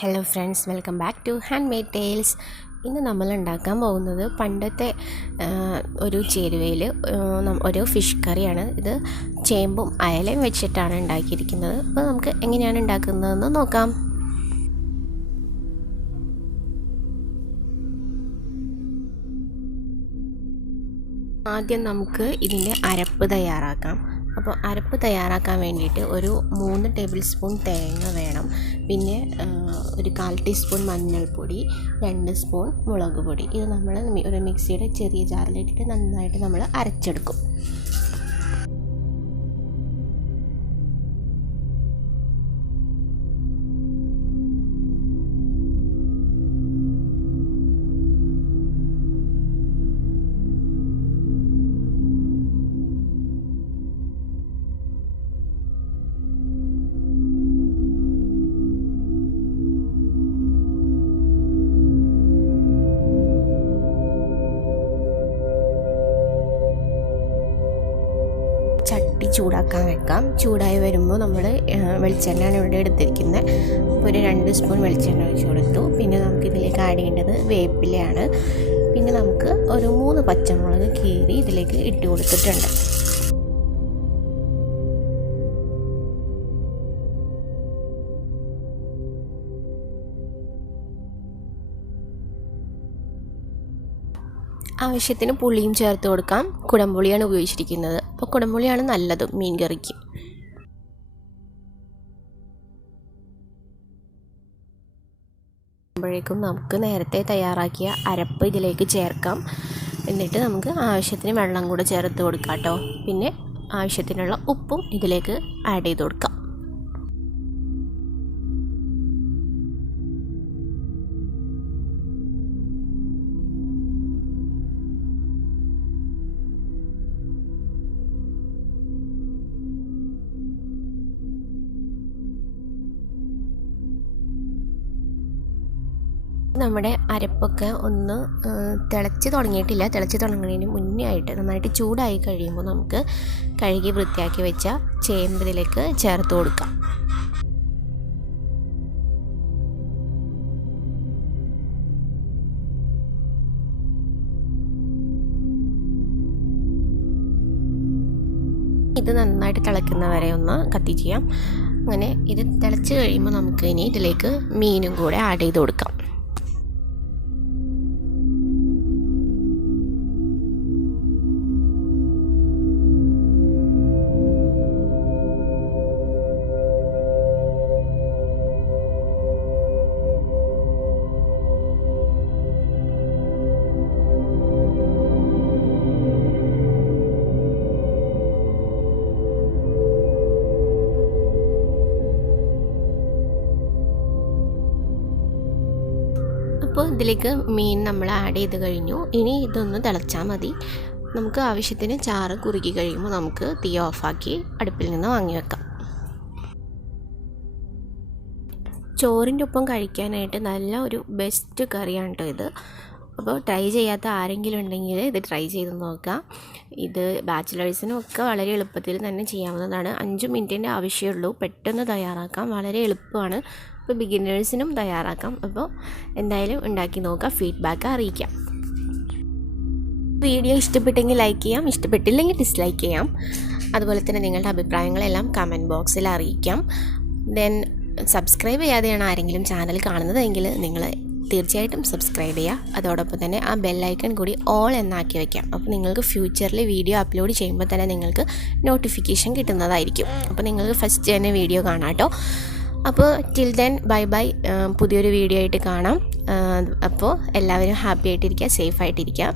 Hello friends, welcome back to handmade tales. ഇന്ന് നമ്മൾ ഉണ്ടാക്കാൻ പോകുന്നത് പണ്ടത്തെ ഒരു ചേരുവയിൽ ഒരു ഫിഷ് കറിയാണ്. ഇത് ചേമ്പും അയലയും വെച്ചിട്ടാണ് ഉണ്ടാക്കിയിരിക്കുന്നത്. അപ്പോൾ നമുക്ക് എങ്ങനെയാണ് ഉണ്ടാക്കുന്നതെന്ന് നോക്കാം. ആദ്യം നമുക്ക് ഇതിൻ്റെ അരപ്പ് തയ്യാറാക്കാം. അപ്പോൾ അരപ്പ് തയ്യാറാക്കാൻ വേണ്ടിയിട്ട് ഒരു 3 ടേബിൾ സ്പൂൺ തേങ്ങ വേണം. പിന്നെ ഒരു 1/4 ടീസ്പൂൺ മഞ്ഞൾപ്പൊടി, 2 സ്പൂൺ മുളക് പൊടി. ഇത് നമ്മൾ ഒരു മിക്സിയുടെ ചെറിയ ജാറിലിട്ടിട്ട് നന്നായിട്ട് നമ്മൾ അരച്ചെടുക്കും. ചട്ടി ചൂടാക്കാൻ വെക്കാം. ചൂടായി വരുമ്പോൾ നമ്മൾ വെളിച്ചെണ്ണയാണ് ഇവിടെ എടുത്തിരിക്കുന്നത്. അപ്പോൾ ഒരു 2 സ്പൂൺ വെളിച്ചെണ്ണ ഒഴിച്ച് കൊടുത്തു. പിന്നെ നമുക്കിതിലേക്ക് ആഡ് ചെയ്യേണ്ടത് വേപ്പിലയാണ്. പിന്നെ നമുക്ക് ഒരു 3 പച്ചമുളക് കീറി ഇതിലേക്ക് ഇട്ട് കൊടുത്തിട്ടുണ്ട്. ആവശ്യത്തിന് പുളിയും ചേർത്ത് കൊടുക്കാം. കുടംപുളിയാണ് ഉപയോഗിച്ചിരിക്കുന്നത്. അപ്പോൾ കുടംപുളിയാണ് നല്ലത് മീൻ കറിക്ക്. അപ്പോഴേക്കും നമുക്ക് നേരത്തെ തയ്യാറാക്കിയ അരപ്പ് ഇതിലേക്ക് ചേർക്കാം. എന്നിട്ട് നമുക്ക് ആവശ്യത്തിന് വെള്ളം കൂടെ ചേർത്ത് കൊടുക്കാം കേട്ടോ. പിന്നെ ആവശ്യത്തിനുള്ള ഉപ്പും ഇതിലേക്ക് ആഡ് ചെയ്ത് കൊടുക്കാം. നമ്മുടെ അരപ്പൊക്കെ ഒന്ന് തിളച്ച് തുടങ്ങിയിട്ടില്ല. തിളച്ച് തുടങ്ങുന്നതിന് മുന്നേ ആയിട്ട് നന്നായിട്ട് ചൂടായി കഴിയുമ്പോൾ നമുക്ക് കഴുകി വൃത്തിയാക്കി വെച്ച ചേമ്പ് ഇതിലേക്ക് ചേർത്ത് കൊടുക്കാം. ഇത് നന്നായിട്ട് തിളയ്ക്കുന്നവരെ ഒന്ന് കത്തി ചെയ്യാം. അങ്ങനെ ഇത് തിളച്ച് കഴിയുമ്പോൾ നമുക്ക് ഇനി ഇതിലേക്ക് മീനും കൂടെ ആഡ് ചെയ്ത് കൊടുക്കാം. അപ്പോൾ ഇതിലേക്ക് മീൻ നമ്മൾ ആഡ് ചെയ്ത് കഴിഞ്ഞു. ഇനി ഇതൊന്ന് തിളച്ചാൽ മതി. നമുക്ക് ആവശ്യത്തിന് ചാറ് കുറുകി കഴിയുമ്പോൾ നമുക്ക് തീ ഓഫാക്കി അടുപ്പിൽ നിന്ന് വാങ്ങി വെക്കാം. ചോറിൻ്റെ ഒപ്പം കഴിക്കാനായിട്ട് നല്ല ഒരു ബെസ്റ്റ് കറിയാണ് കേട്ടോ ഇത്. അപ്പോൾ ട്രൈ ചെയ്യാത്ത ആരെങ്കിലും ഉണ്ടെങ്കിൽ ഇത് ട്രൈ ചെയ്ത് നോക്കാം. ഇത് ബാച്ചിലേഴ്സിനും ഒക്കെ വളരെ എളുപ്പത്തിൽ തന്നെ ചെയ്യാവുന്നതാണ്. 5 മിനിറ്റിൻ്റെ ആവശ്യമുള്ളൂ. പെട്ടെന്ന് തയ്യാറാക്കാം. വളരെ എളുപ്പമാണ്. ഇപ്പോൾ ബിഗിനേഴ്സിനും തയ്യാറാക്കാം. അപ്പോൾ എന്തായാലും ഉണ്ടാക്കി നോക്കാം. ഫീഡ്ബാക്ക് അറിയിക്കാം. വീഡിയോ ഇഷ്ടപ്പെട്ടെങ്കിൽ ലൈക്ക് ചെയ്യാം, ഇഷ്ടപ്പെട്ടില്ലെങ്കിൽ ഡിസ്ലൈക്ക് ചെയ്യാം. അതുപോലെ തന്നെ നിങ്ങളുടെ അഭിപ്രായങ്ങളെല്ലാം കമൻറ്റ് ബോക്സിൽ അറിയിക്കാം. ദെൻ സബ്സ്ക്രൈബ് ചെയ്യാതെയാണ് ആരെങ്കിലും ചാനൽ കാണുന്നതെങ്കിൽ നിങ്ങൾ തീർച്ചയായിട്ടും സബ്സ്ക്രൈബ് ചെയ്യുക. അതോടൊപ്പം തന്നെ ആ ബെല്ലൈക്കൺ കൂടി ഓൾ എന്നാക്കി വയ്ക്കാം. അപ്പോൾ നിങ്ങൾക്ക് ഫ്യൂച്ചറിൽ വീഡിയോ അപ്ലോഡ് ചെയ്യുമ്പോൾ തന്നെ നിങ്ങൾക്ക് നോട്ടിഫിക്കേഷൻ കിട്ടുന്നതായിരിക്കും. അപ്പോൾ നിങ്ങൾക്ക് ഫസ്റ്റ് തന്നെ വീഡിയോ കാണാം കേട്ടോ. അപ്പോൾ ടിൽ ദെൻ ബൈ ബൈ. പുതിയൊരു വീഡിയോ ആയിട്ട് കാണാം. അപ്പോൾ എല്ലാവരും ഹാപ്പി ആയിട്ടിരിക്കുക, സേഫ് ആയിട്ടിരിക്കുക.